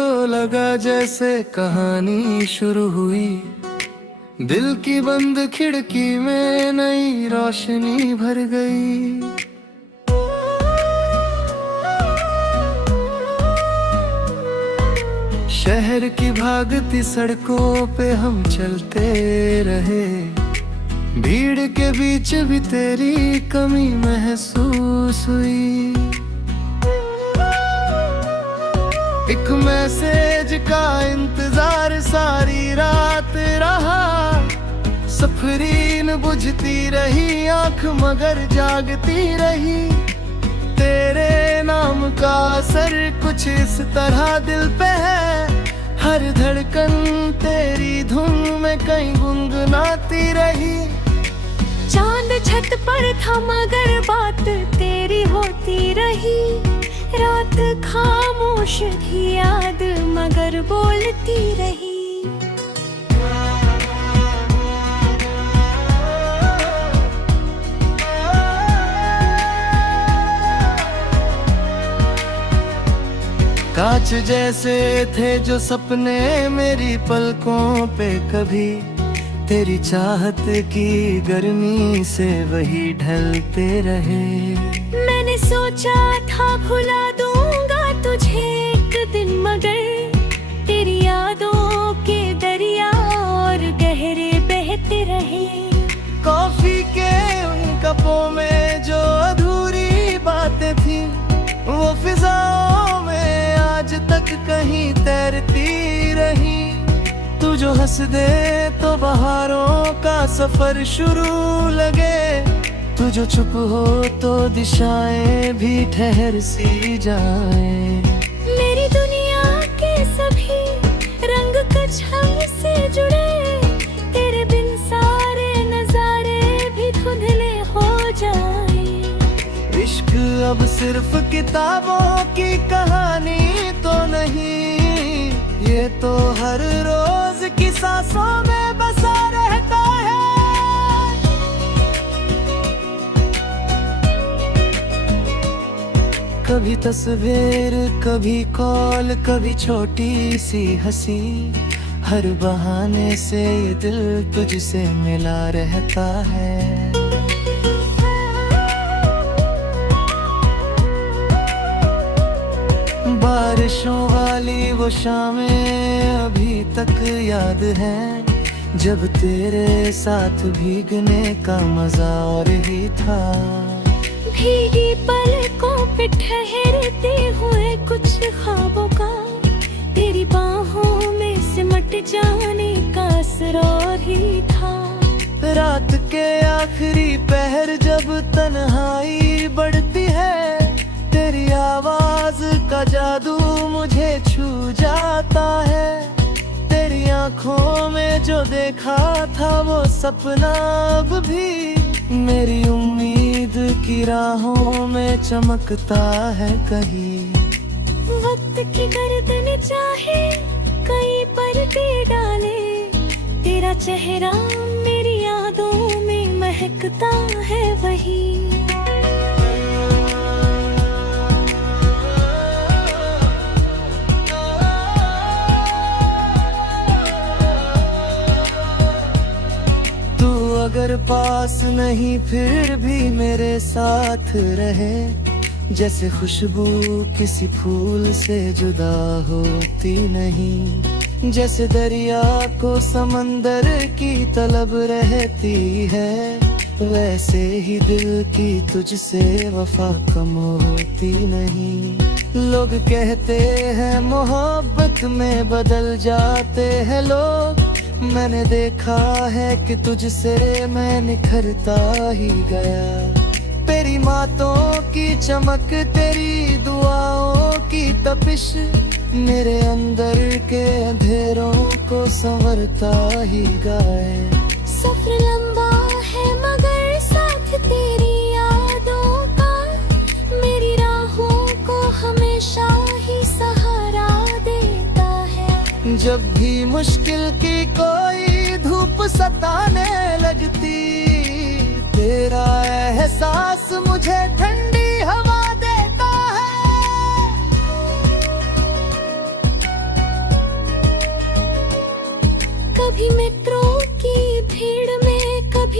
तो लगा जैसे कहानी शुरू हुई। दिल की बंद खिड़की में नई रोशनी भर गई। शहर की भागती सड़कों पे हम चलते रहे, भीड़ के बीच भी तेरी कमी महसूस हुई। एक मैसेज का इंतजार सारी रात रहा, सफरीन बुझती रही आंख मगर जागती रही। तेरे नाम का असर कुछ इस तरह दिल पे है, हर धड़कन तेरी धुन में कहीं गुनगुनाती रही। चांद छत पर था मगर बात तेरी होती रही, रात खामोश थी याद मगर बोलती रही। कांच जैसे थे जो सपने मेरी पलकों पे, कभी तेरी चाहत की गर्मी से वही ढलते रहे। मैंने सोचा था भुला दूंगा तुझे एक दिन, मगर तेरी यादों के दरिया और गहरे बहते रहे। कॉफी के उन कपों में जो अधूरी बातें थी, वो फिजाओं में आज तक कहीं तैरती रही। तू जो हंस दे तो बहारों का सफर शुरू लगे, तू जो चुप हो तो दिशाएं भी ठहर सी जाएं। मेरी दुनिया के सभी रंग कुछ हमसे जुड़े, तेरे बिन सारे नजारे भी धुंधले हो जाए। इश्क अब सिर्फ किताबों की कहानी तो नहीं, ये तो हर रोज की सांसों में बसा रहता है। कभी तस्वीर, कभी कॉल, कभी छोटी सी हंसी, हर बहाने से ये दिल तुझसे मिला रहता है। बारिशों वाली वो शामें अभी तक याद है, जब तेरे साथ भीगने का मजा और ही था। भीगी पलकों पे ठहरते हुए कुछ ख्वाबों का, तेरी बाहों में सिमट जाने का असर और ही था। रात के आखिरी पहर जब तन्हाई बढ़ती है, तेरी आवाज का जादू मुझे छू जाता है। तेरी आंखों में जो देखा था वो सपना अब भी मेरी उम्मीद की राहों में चमकता है कहीं। वक्त की गर्दन चाहे कई पर्दे डाले, तेरा चेहरा मेरी यादों में महकता है वही। अगर पास नहीं फिर भी मेरे साथ रहे, जैसे खुशबू किसी फूल से जुदा होती नहीं, जैसे दरिया को समंदर की तलब रहती है, वैसे ही दिल की तुझसे वफा कम होती नहीं। लोग कहते हैं मोहब्बत में बदल जाते हैं लोग, मैंने देखा है कि तुझसे मैं निखरता ही गया। तेरी बातों की चमक, तेरी दुआओं की तपिश, मेरे अंदर के अंधेरों को संवरता ही गए। सफर लंबा है मगर साथ तेरी यादों का, मेरी राहों को हमेशा ही सहारा देता है। जब भी मुश्किल की कोई धूप सताने लगती, तेरा एहसास मुझे ठंडी हवा देता है।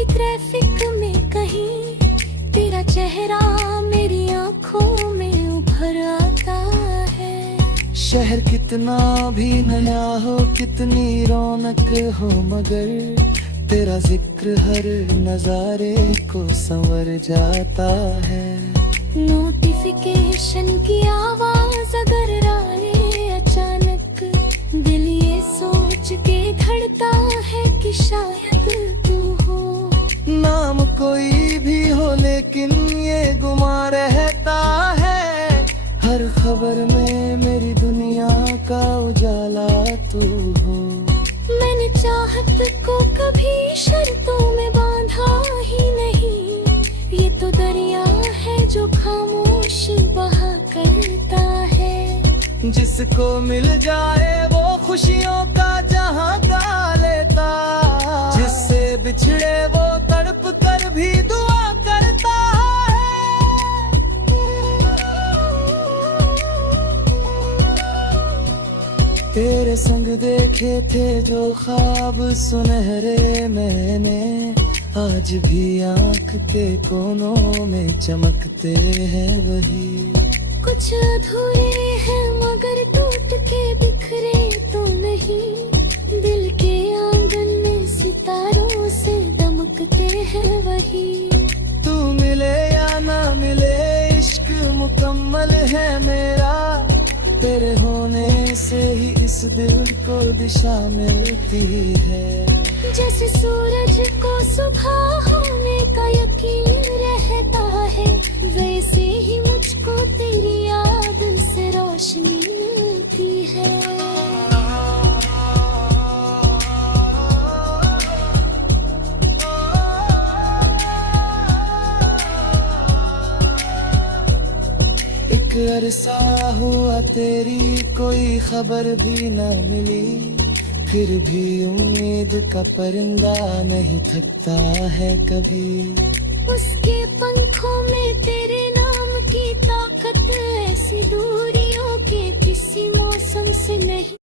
भी ट्रैफिक में कहीं तेरा चेहरा मेरी आंखों में उभर आता है। शहर कितना भी नया हो, कितनी रौनक हो, मगर तेरा जिक्र हर नजारे को संवर जाता है। नोटिफिकेशन की आवाज अगर आए अचानक, दिल ये सोच के धड़ता है कि शायद तू हो। नाम कोई भी हो लेकिन ये गुमा रहता है, हर खबर में मेरी दुनिया का उजाला तू हो। मैंने चाहत को कभी शर्तों में बांधा ही नहीं, ये तो दरिया है जो खामोश बहा करता है। जिसको मिल जाए वो खुशियों का जहां गा लेता, जिससे बिछड़े वो तड़प कर भी दुआ करता है। तेरे संग देखे थे जो ख्वाब सुनहरे मैंने, आज भी आंख के कोनों में चमकते हैं वही। कुछ अधूरे हैं मगर टूट के बिखरे तो नहीं, दिल के आंगन में सितारों से दमकते हैं वही। तू मिले या ना मिले इश्क मुकम्मल है मेरा, तेरे होने से ही इस दिल को दिशा मिलती है। जैसे सूरज को सुबह होने का यकीन रहता है, वैसे ही मुझको तेरी याद से रोशनी मिलती है। एक अरसा हुआ तेरी कोई खबर भी न मिली, फिर भी उम्मीद का परिंदा नहीं थकता है कभी। उसके पंखों में तेरे नाम की ताकत, ऐसी दूरियों के किसी मौसम से नहीं।